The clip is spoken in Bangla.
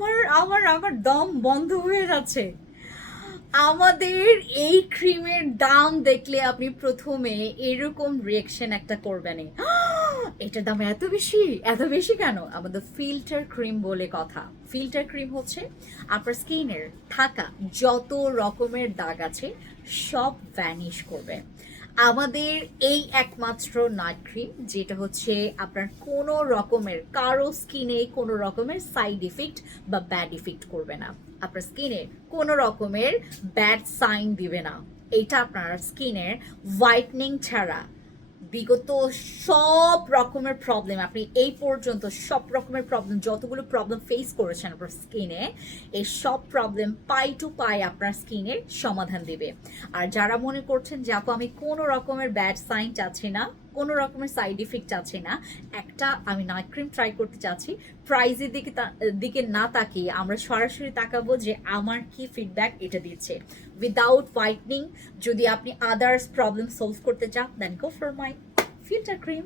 আমার আমার আমার দম বন্ধ হয়ে যাচ্ছে। আমাদের এই ক্রিমের দাম দেখলে আপনি প্রথমে এরকম রিয়েকশন একটা করবেনই, এটার দাম এত বেশি, এত বেশি কেন? আমাদের ফিল্টার ক্রিম বলে কথা। ফিল্টার ক্রিম হচ্ছে আপনার স্কিনের থাকা যত রকমের দাগ আছে সব ভ্যানিশ করবে। আমাদের এই একমাত্র নাইট ক্রিম যেটা হচ্ছে আপনার কোনো রকমের কারো স্কিনে কোনো রকমের সাইড ইফেক্ট বা ব্যাড ইফেক্ট করবে না, আপনার স্কিনে কোনো রকমের ব্যাড সাইন দিবে না। এটা আপনার স্কিনের হোয়াইটনিং ছাড়া বিগত সব রকমের প্রবলেম, আপনি এই পর্যন্ত সব রকমের প্রবলেম, যতগুলো প্রবলেম ফেস করেছেন আপনার স্কিনে, এই সব প্রবলেম পাই টু পাই আপনার স্কিনের সমাধান দিবে। আর যারা মনে করছেন যে আপু আমি কোনো রকমের ব্যাড সাইন চাচ্ছি না, কোনো রকমের সাইড ইফেক্ট চাচ্ছি না, একটা আমি নাইট ক্রিম ট্রাই করতে চাচ্ছি, প্রাইজের দিকে না তাকিয়ে আমরা সরাসরি তাকাবো যে আমার কি ফিডব্যাক এটা দিচ্ছে উইদাউট হোয়াইটনিং। যদি আপনি আদার্স প্রবলেম সলভ করতে চান then go for my filter cream.